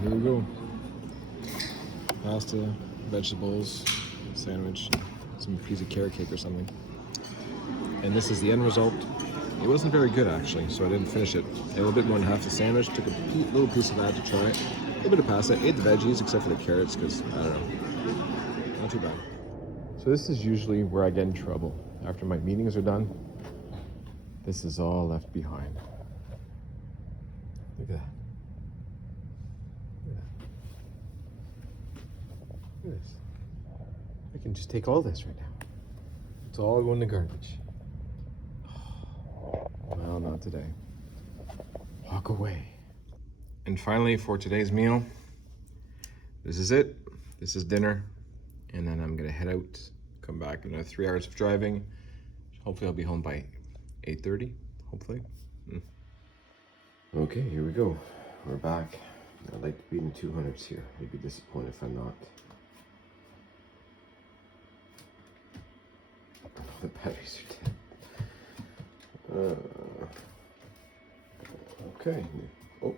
here we go. Pasta, vegetables, sandwich, some piece of carrot cake or something. And this is the end result. It wasn't very good actually, so I didn't finish it. A little bit more than half the sandwich, took a little piece of that to try it. A little bit of pasta, ate the veggies except for the carrots because, I don't know, not too bad. So this is usually where I get in trouble. After my meetings are done, this is all left behind. Look at that. Look at that. Look at this. I can just take all this right now. It's all going to garbage. Well, not today. Walk away. And finally, for today's meal, this is it. This is dinner. And then I'm gonna head out, come back, another 3 hours of driving. Hopefully I'll be home by 8:30, hopefully. Okay, here we go. We're back. I'd like to be in the 200s here. I'd be disappointed if I'm not. Oh, the batteries are dead. Okay. Oh,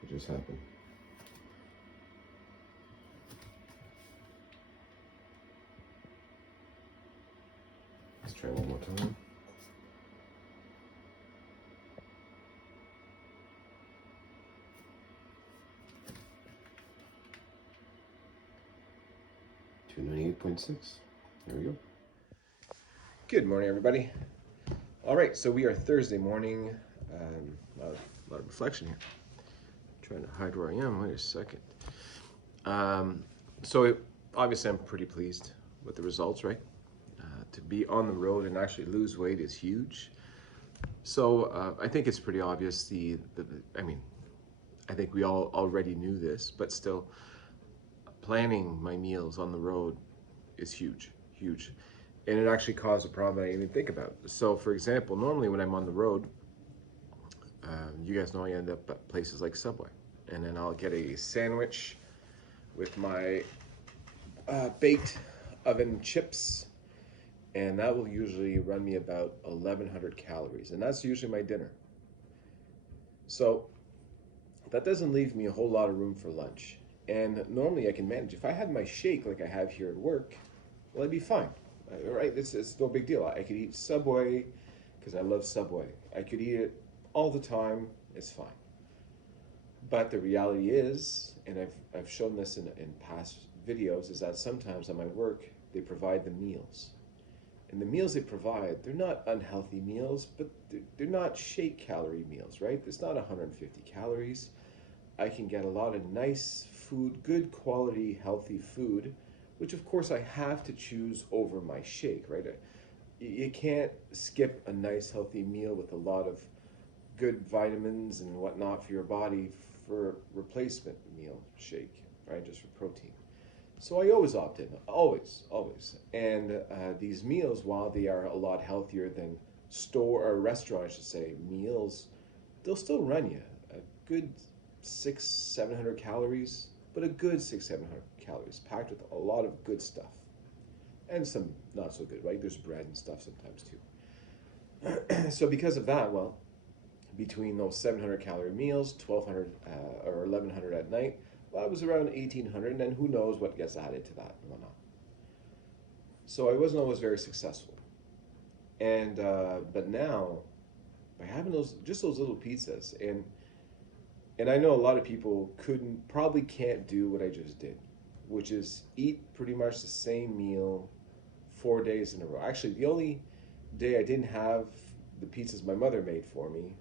what just happened? Let's try one more time. $298.6. There we go. Good morning, everybody. All right, so we are Thursday morning. A lot of reflection here. I'm trying to hide where I am. Wait a second. Obviously, I'm pretty pleased with the results, right? To be on the road and actually lose weight is huge. So I think it's pretty obvious. I think we all already knew this, but still, planning my meals on the road is huge, huge. And it actually caused a problem I didn't even think about. So for example, normally when I'm on the road, you guys know I end up at places like Subway. And then I'll get a sandwich with my baked oven chips. And that will usually run me about 1,100 calories. And that's usually my dinner. So that doesn't leave me a whole lot of room for lunch. And normally I can manage. If I had my shake like I have here at work, well, I'd be fine. Right? It's no big deal. I could eat Subway because I love Subway. I could eat it all the time. It's fine. But the reality is, and I've shown this in past videos, is that sometimes at my work they provide the meals. And the meals they provide, they're not unhealthy meals, but they're not shake calorie meals, right? It's not 150 calories. I can get a lot of nice food, good quality, healthy food, which of course I have to choose over my shake, right? You can't skip a nice healthy meal with a lot of good vitamins and whatnot for your body for replacement meal shake, right? Just for protein. So I always opt in, always. And these meals, while they are a lot healthier than store or restaurant, I should say, meals, they'll still run you a good 600-700 calories, but a good 600-700 calories, packed with a lot of good stuff. And some not so good, right? There's bread and stuff sometimes too. So because of that, well, between those 700 calorie meals, 1,200 or 1,100 at night, well, I was around 1,800, and then who knows what gets added to that and whatnot. So I wasn't always very successful. And but now, by having those little pizzas, and I know a lot of people probably can't do what I just did, which is eat pretty much the same meal 4 days in a row. Actually, the only day I didn't have the pizzas my mother made for me,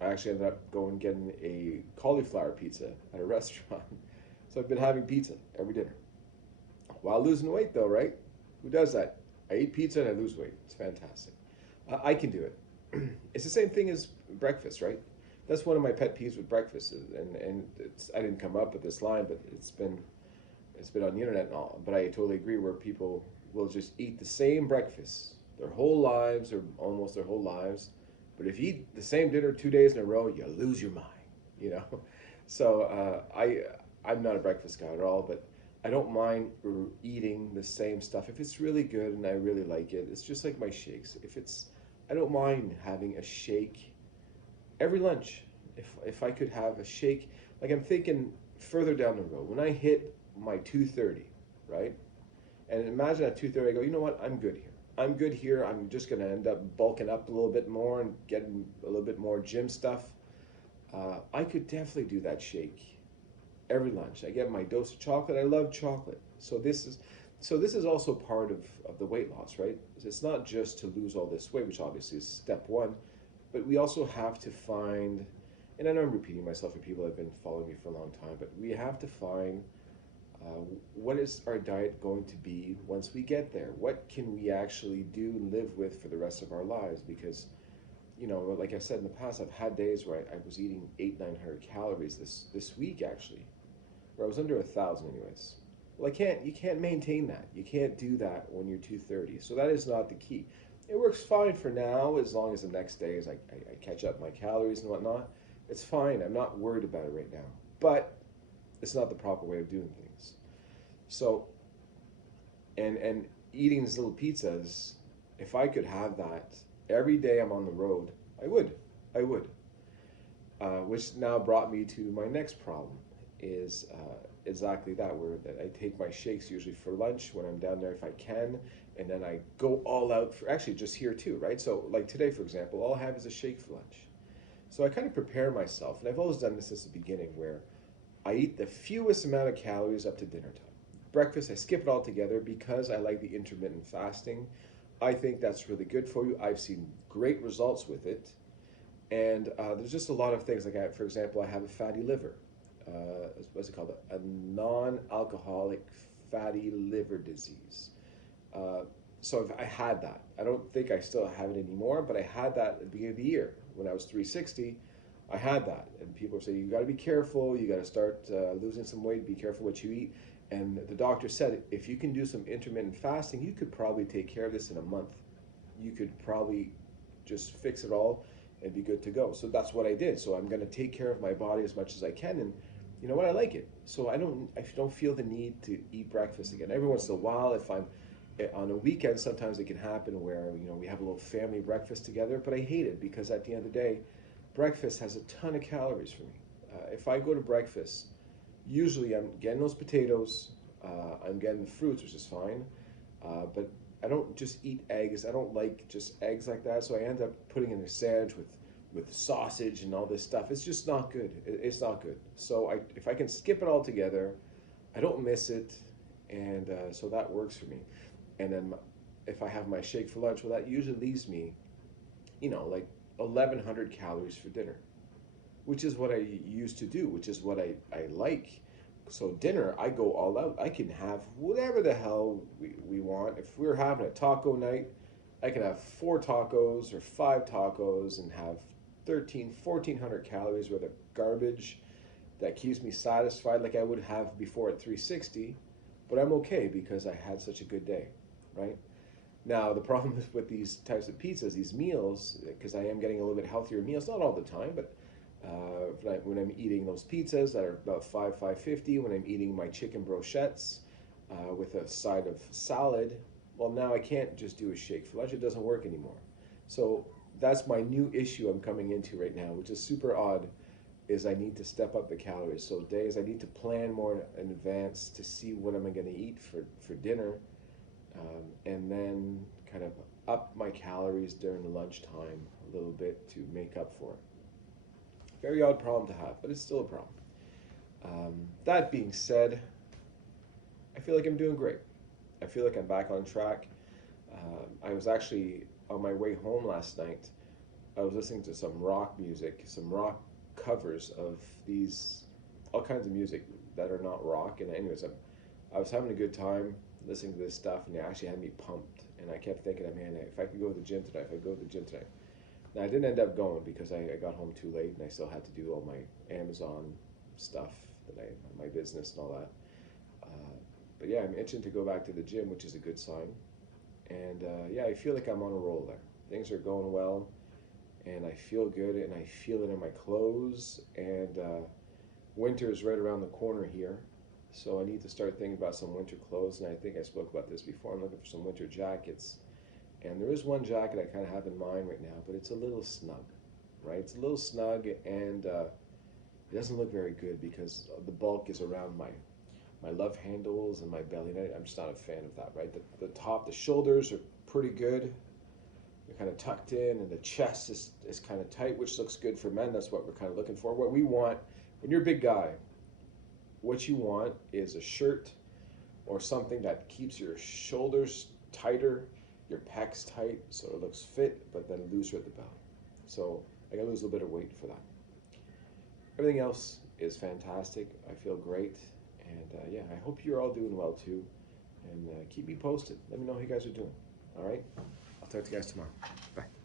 I actually ended up going getting a cauliflower pizza at a restaurant. So I've been having pizza every dinner. While losing weight though, right? Who does that? I eat pizza and I lose weight. It's fantastic. I can do it. It's the same thing as breakfast, right? That's one of my pet peeves with breakfast, and I didn't come up with this line, but it's been on the internet and all. But I totally agree where people will just eat the same breakfast their whole lives or almost their whole lives. But if you eat the same dinner 2 days in a row, you lose your mind, you know? So I'm not a breakfast guy at all, but I don't mind eating the same stuff. If it's really good and I really like it, it's just like my shakes. I don't mind having a shake every lunch. if I could have a shake, like I'm thinking further down the road, when I hit my 230, right? And imagine at 230, I go, you know what? I'm good here. I'm good here. I'm just going to end up bulking up a little bit more and getting a little bit more gym stuff. I could definitely do that shake every lunch. I get my dose of chocolate. I love chocolate. So this is also part of the weight loss, right? It's not just to lose all this weight, which obviously is step one, but we also have to find, and I know I'm repeating myself for people that have been following me for a long time, but we have to find what is our diet going to be once we get there? What can we actually do and live with for the rest of our lives? Because, like I said in the past, I've had days where I was eating 900 calories this week actually, where I was under 1,000 anyways. Well, you can't maintain that. You can't do that when you're 230. So that is not the key. It works fine for now, as long as the next day is I catch up my calories and whatnot. It's fine. I'm not worried about it right now. But it's not the proper way of doing things. So, and eating these little pizzas, if I could have that every day I'm on the road, I would. I would. Which now brought me to my next problem is exactly that, where that I take my shakes usually for lunch when I'm down there if I can, and then I go all out for, actually just here too, right? So like today, for example, all I have is a shake for lunch. So I kind of prepare myself, and I've always done this since the beginning, where I eat the fewest amount of calories up to dinner time. Breakfast, I skip it all together because I like the intermittent fasting. I think that's really good for you. I've seen great results with it. And there's just a lot of things. Like, for example, I have a fatty liver. What's it called? A non-alcoholic fatty liver disease. So I had that. I don't think I still have it anymore, but I had that at the beginning of the year. When I was 360, I had that. And people say, you got to be careful. You got to start losing some weight. Be careful what you eat. And the doctor said, if you can do some intermittent fasting, you could probably take care of this in a month. You could probably just fix it all and be good to go. So that's what I did. So I'm going to take care of my body as much as I can. And you know what? I like it. So I don't feel the need to eat breakfast again. Every once in a while, if I'm on a weekend, sometimes it can happen where, we have a little family breakfast together, but I hate it because at the end of the day, breakfast has a ton of calories for me. If I go to breakfast, usually I'm getting those potatoes, I'm getting the fruits, which is fine, but I don't just eat eggs. I don't like just eggs like that, so I end up putting in a sandwich with sausage and all this stuff. It's just not good. It's not good. So if I can skip it all together, I don't miss it, and so that works for me. And then if I have my shake for lunch, well, that usually leaves me, like 1,100 calories for dinner, which is what I used to do, which is what I like. So dinner, I go all out. I can have whatever the hell we want. If we're having a taco night, I can have 4 tacos or 5 tacos and have 1,400 calories worth of garbage that keeps me satisfied like I would have before at 360, but I'm okay because I had such a good day, right? Now, the problem is with these types of pizzas, these meals, because I am getting a little bit healthier meals, not all the time, but when I'm eating those pizzas that are about $5.50, when I'm eating my chicken brochettes with a side of salad, well, now I can't just do a shake for lunch. It doesn't work anymore. So that's my new issue I'm coming into right now, which is super odd, is I need to step up the calories. So days I need to plan more in advance to see what am I going to eat for dinner, and then kind of up my calories during the lunchtime a little bit to make up for it. Very odd problem to have, but it's still a problem. That being said, I feel like I'm doing great. I feel like I'm back on track. I was actually on my way home last night. I was listening to some rock music, some rock covers of these, all kinds of music that are not rock. And anyways, I was having a good time listening to this stuff, and it actually had me pumped. And I kept thinking, man, if I could go to the gym tonight, if I could go to the gym tonight. Now, I didn't end up going because I got home too late, and I still had to do all my Amazon stuff, my business and all that. But yeah, I'm itching to go back to the gym, which is a good sign. And yeah, I feel like I'm on a roll there. Things are going well, and I feel good, and I feel it in my clothes. And winter is right around the corner here, so I need to start thinking about some winter clothes. And I think I spoke about this before. I'm looking for some winter jackets. And there is one jacket I kind of have in mind right now, but it's a little snug. right? It's a little snug, and it doesn't look very good because the bulk is around my love handles and my belly. And I'm just not a fan of that, right? The top, the shoulders are pretty good. They're kind of tucked in, and the chest is kind of tight, which looks good for men. That's what we're kind of looking for. What we want, when you're a big guy, what you want is a shirt or something that keeps your shoulders tighter, your pecs tight, so it looks fit, but then looser at the belly. So I gotta lose a little bit of weight for that. Everything else is fantastic. I feel great, and yeah, I hope you're all doing well too. And keep me posted. Let me know how you guys are doing. All right, I'll talk to you guys tomorrow. Bye.